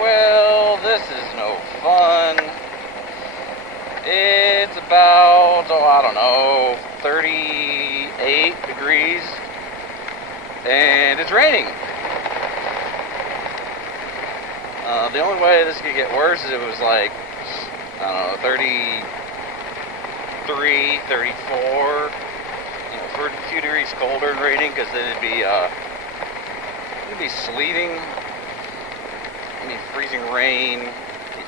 Well, this is no fun. It's about, I don't know, 38 degrees, and it's raining. The only way this could get worse is it was like, I don't know, 33, 34, for a few degrees colder and raining, because then it'd be sleeting, freezing rain,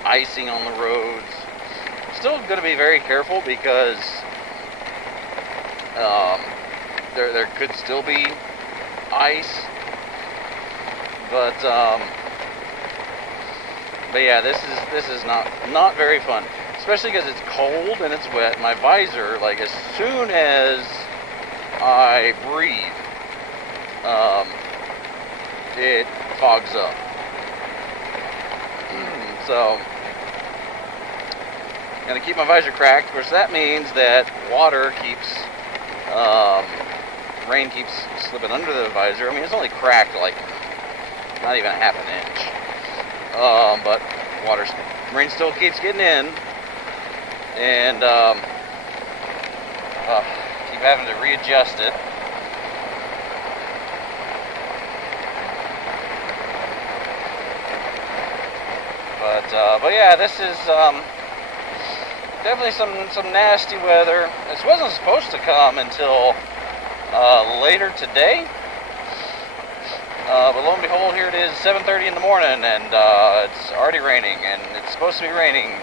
icing on the roads. Still going to be very careful because there could still be ice, but yeah, this is not very fun, especially because it's cold and it's wet. My visor, like as soon as I breathe, it fogs up. So I'm going to keep my visor cracked, which that means that rain keeps slipping under the visor. I mean, it's only cracked like not even a half an inch. But rain still keeps getting in, and keep having to readjust it. But yeah, this is definitely some nasty weather. This wasn't supposed to come until later today. But lo and behold, here it is, 7:30 in the morning, and it's already raining, and it's supposed to be raining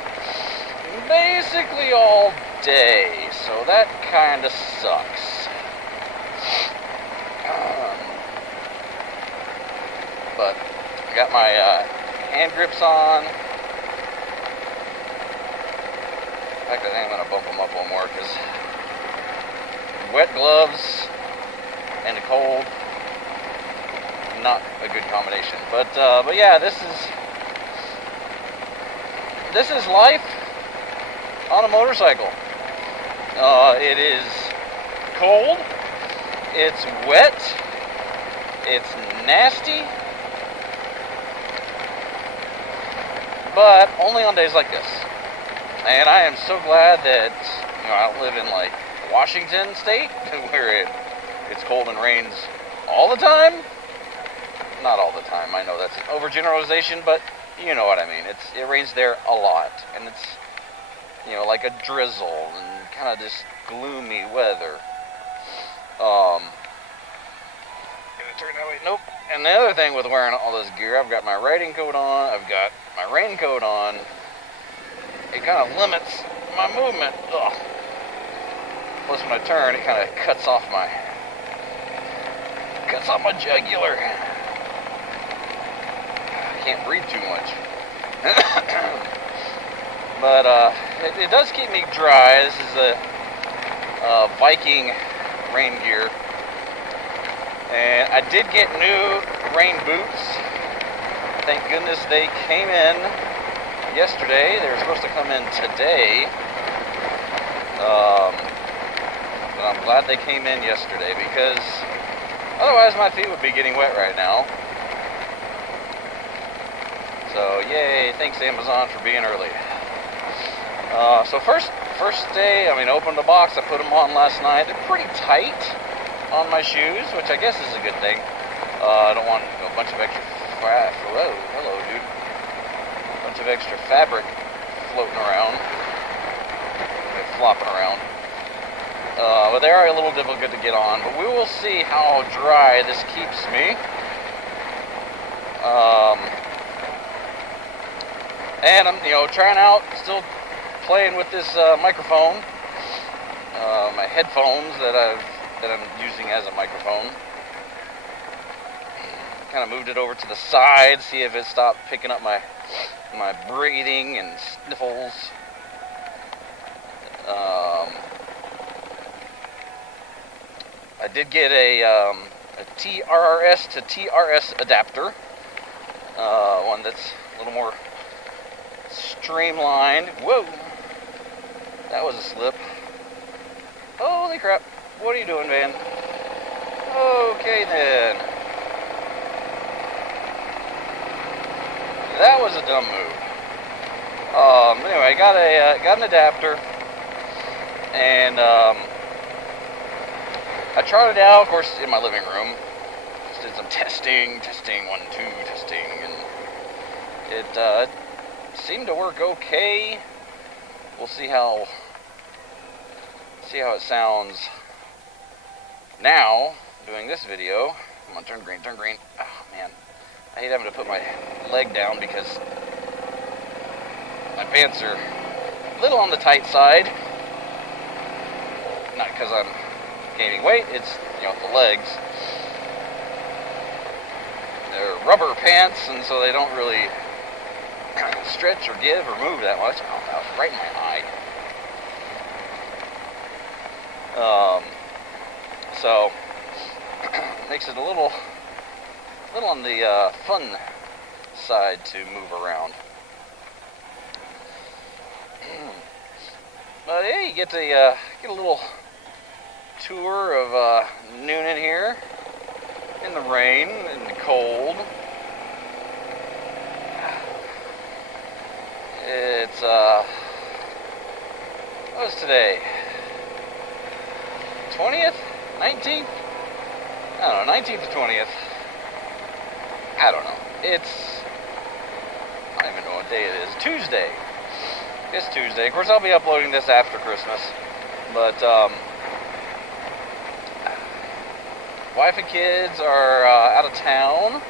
basically all day, so that kind of sucks. But I got my hand grips on. In fact, I think I'm going to bump them up one more, because wet gloves and the cold, not a good combination. But yeah, this is life on a motorcycle. It is cold, it's wet, it's nasty, but only on days like this. And I am so glad that I don't live in like Washington State, where it's cold and rains all the time. Not all the time. I know that's an overgeneralization, but you know what I mean. It rains there a lot, and it's like a drizzle and kind of just gloomy weather. Gonna turn that way. Nope. And the other thing with wearing all this gear, I've got my riding coat on. I've got my raincoat on. It kind of limits my movement. Ugh. Plus, when I turn, it kind of cuts off my jugular. I can't breathe too much. But it does keep me dry. This is a Viking rain gear, and I did get new rain boots. Thank goodness they came in yesterday. They were supposed to come in today, but I'm glad they came in yesterday, because otherwise my feet would be getting wet right now. So yay, thanks Amazon for being early. So first day, opened the box. I put them on last night. They're pretty tight on my shoes, which I guess is a good thing. I don't want a bunch of extra hello dude. A bunch of extra fabric floating around, flopping around. But they are a little difficult to get on. But we will see how dry this keeps me. And I'm trying out, still playing with this microphone, my headphones that I'm using as a microphone. Kind of moved it over to the side, see if it stopped picking up my breathing and sniffles. I did get a TRS to TRS adapter, one that's a little more streamlined. Whoa, that was a slip. Holy crap, what are you doing, man? Okay then. That was a dumb move. Anyway, got an adapter, and I tried it out, of course, in my living room. Just did some testing, 1, 2, testing, and it seemed to work okay. We'll see how it sounds now doing this video. Come on, turn green. Oh man, I hate having to put my leg down because my pants are a little on the tight side. Not because I'm gaining weight, it's, the legs. They're rubber pants, and so they don't really stretch or give or move that much. Oh, that was right in my eye. So makes it a little on the fun side to move around. But yeah, you get to get a little tour of Noonan here in the rain and the cold. It's what was today? 20th? 19th? I don't know, 19th to 20th. I don't know. I don't even know what day it is. Tuesday. It's Tuesday. Of course, I'll be uploading this after Christmas. But, wife and kids are out of town.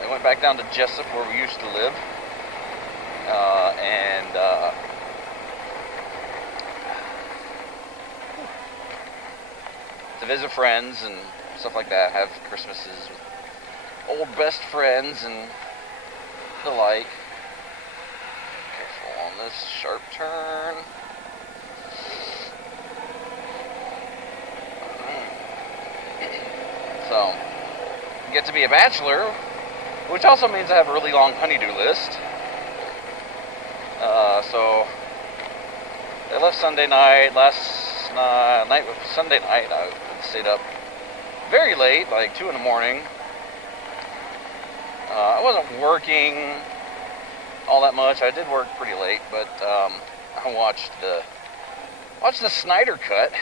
They went back down to Jessup, where we used to live. To visit friends and stuff like that, have Christmases with old best friends and the like. Careful on this sharp turn. So, get to be a bachelor, which also means I have a really long honeydew list. So, they left Sunday night. Last night was Sunday night. I stayed up very late, like 2 in the morning. I wasn't working all that much. I did work pretty late, but I watched the Snyder Cut,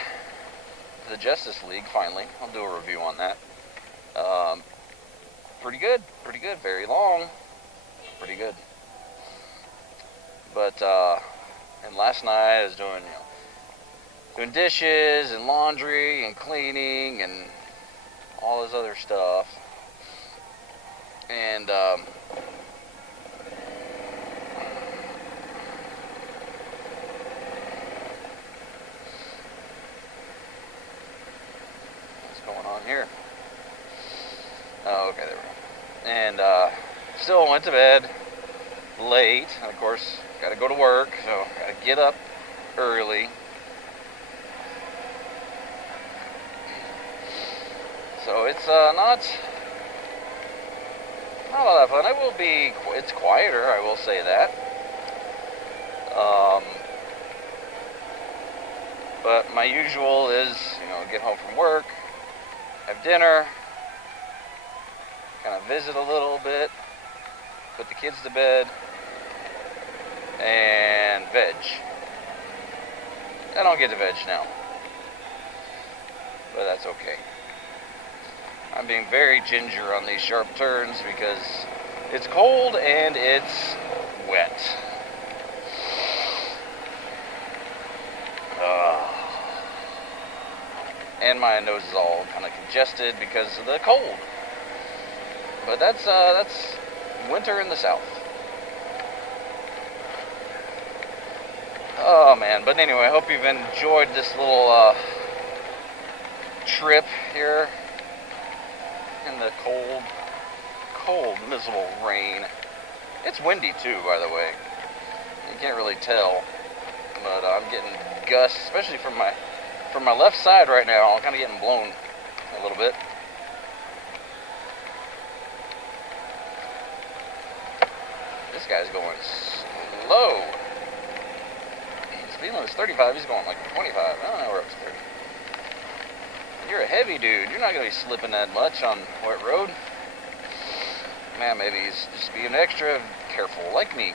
the Justice League. Finally, I'll do a review on that. Pretty good. Very long. Pretty good. But and last night I was doing dishes and laundry and cleaning and all this other stuff. And what's going on here? Oh, okay, there we go. And still went to bed late. Of course, got to go to work, so got to get up early. So it's not all that fun. It's quieter, I will say that. But my usual is, get home from work, have dinner, kind of visit a little bit, put the kids to bed, and veg. I don't get to veg now, but that's okay. I'm being very ginger on these sharp turns because it's cold and it's wet. And my nose is all kind of congested because of the cold. But that's winter in the South. Oh man, but anyway, I hope you've enjoyed this little trip here in the cold, miserable rain. It's windy too, by the way. You can't really tell, but I'm getting gusts, especially from my left side right now. I'm kind of getting blown a little bit. This guy's going slow. Speed limit's 35, he's going like 25. I don't know, we're up to 30. You're a heavy dude. You're not going to be slipping that much on wet road. Man, maybe he's just being extra careful, like me.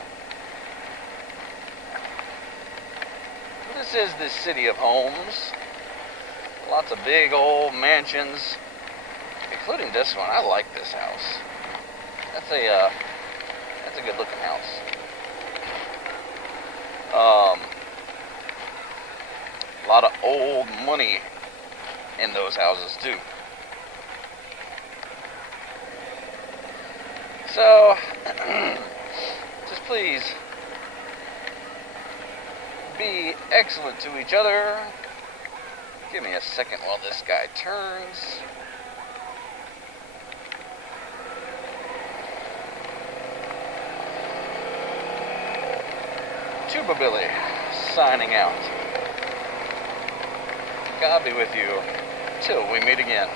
This is the city of homes. Lots of big old mansions, including this one. I like this house. That's a good looking house. A lot of old money in those houses too. So, just please be excellent to each other. Give me a second while this guy turns. Tuba Billy, signing out. God be with you till we meet again.